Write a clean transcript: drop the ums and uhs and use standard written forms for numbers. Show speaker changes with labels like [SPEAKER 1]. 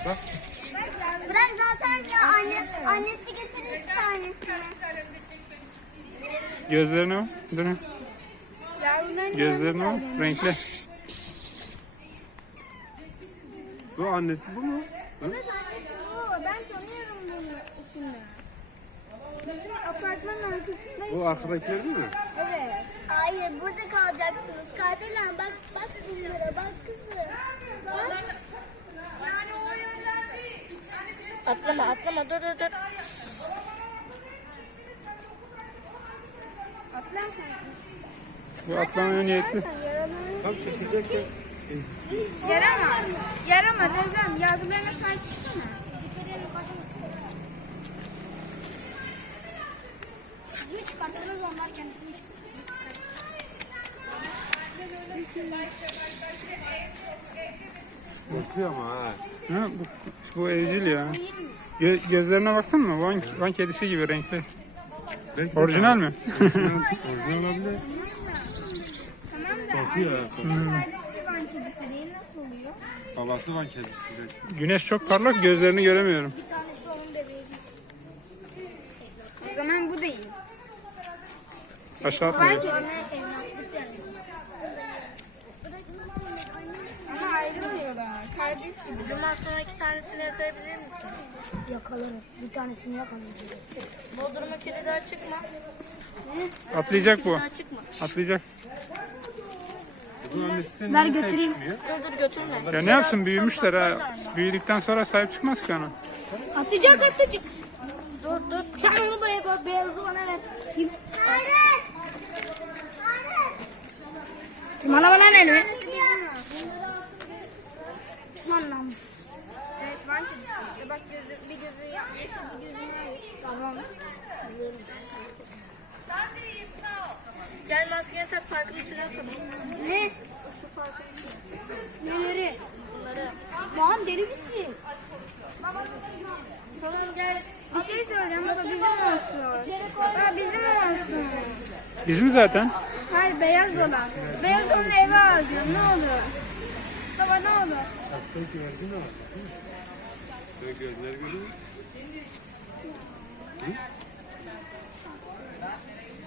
[SPEAKER 1] Bak.
[SPEAKER 2] Bırak zaten ya annesi getirir 2 tanesini.
[SPEAKER 3] Gözlerine bak. Dön. Gözlerine bak. Renkli.
[SPEAKER 1] Bu annesi bu mu?
[SPEAKER 2] Evet annesi bu. Ben tanıyorum bunu içinde. Bizim apartmanın arkasında.
[SPEAKER 1] O arkadakiler değil mi?
[SPEAKER 2] Evet. Hayır burada kalacaksınız. Kardelen bak bunlara bak kızım. Bak.
[SPEAKER 4] Atlama dur.
[SPEAKER 2] Atlar sen.
[SPEAKER 3] Bu atlamaya niyetli.
[SPEAKER 1] Tam çekecek de.
[SPEAKER 2] Yaramaz Evren. Yavrularına sahip çıksana. Siz mi çıkarttınız onlar kendisi mi çıkarttı?
[SPEAKER 1] Korkuyor ama ha.
[SPEAKER 3] Ha, bu evcil ya. Gözlerine baktın mı? Van kedisi gibi renkli.
[SPEAKER 1] Belki
[SPEAKER 3] Orijinal mi?
[SPEAKER 1] Orijinal olabilir.
[SPEAKER 2] Tamam da.
[SPEAKER 1] Korkuyor ha.
[SPEAKER 2] Kardeşi van kedisi değil nasıl oluyor?
[SPEAKER 1] Babası var kedisi.
[SPEAKER 3] Güneş çok parlak, gözlerini göremiyorum.
[SPEAKER 2] Bir tanesi onun bebeği. O zaman bu değil.
[SPEAKER 3] Aşağı atlıyor.
[SPEAKER 2] Ama ayrılmıyorlar. Kardeş gibi.
[SPEAKER 4] Cuma sonra 2 tanesini yakalayabilir misin?
[SPEAKER 2] Yakalarım. Bir tanesini yakalayacağım.
[SPEAKER 4] Bodrum'a kilidi açık mı?
[SPEAKER 3] Atlayacak bu.
[SPEAKER 4] Kilidi açık mı?
[SPEAKER 3] Atlayacak.
[SPEAKER 1] Bu annesi senin
[SPEAKER 2] Ver
[SPEAKER 1] niye sahip
[SPEAKER 2] götüreyim.
[SPEAKER 1] çıkmıyor?
[SPEAKER 4] Dur götürme.
[SPEAKER 3] Ya ne yapsın, büyümüşler ha. Büyüdükten sonra sahip çıkmaz ki ona.
[SPEAKER 2] Atacak.
[SPEAKER 4] Dur.
[SPEAKER 2] Sen onu beyazı bana ver. Tutayım. Bana ne? Anlam. Evet van kedisi işte. Bak bir gözü yeşil bir gözünü tamam.
[SPEAKER 4] Gel maskeni tak farkını içine atalım.
[SPEAKER 2] Ne? Neleri? Lan deli misin?
[SPEAKER 4] Tamam gel.
[SPEAKER 2] Bir şey söyleyeceğim baba bizim olsun. Baba bizim olsun.
[SPEAKER 3] Bizim zaten.
[SPEAKER 2] Hayır beyaz olan. Beyaz olanı eve alacağım ne olur. Baba ne olur.
[SPEAKER 1] Böyle gözler görüyor.